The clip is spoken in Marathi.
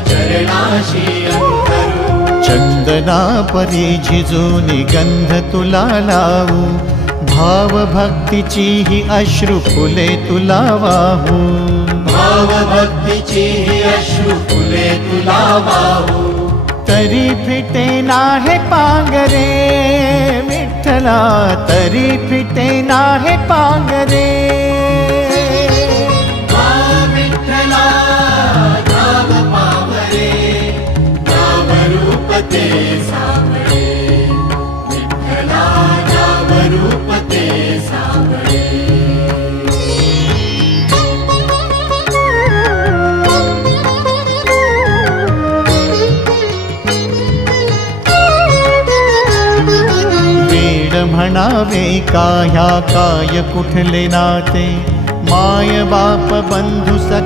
चरणाशी अंतरू। चंदना परी झिजूनी गंध तुला लावू, भाव भक्तीची ही अश्रु फुले तुला वाहू। भाव भक्तीची ही अश्रु फुले तुला वाहू। तरी फिटे नाहे पांगरे विठ्ठला, तरी फिटे नाहे पांगरे। विठ्ठला नाम पावरे, नाम रूप ते सावळे। विठ्ठला नाम रूप ते सावळे। म्हणावे काह्या काय कुठले नाते, माय बाप बंधु सखा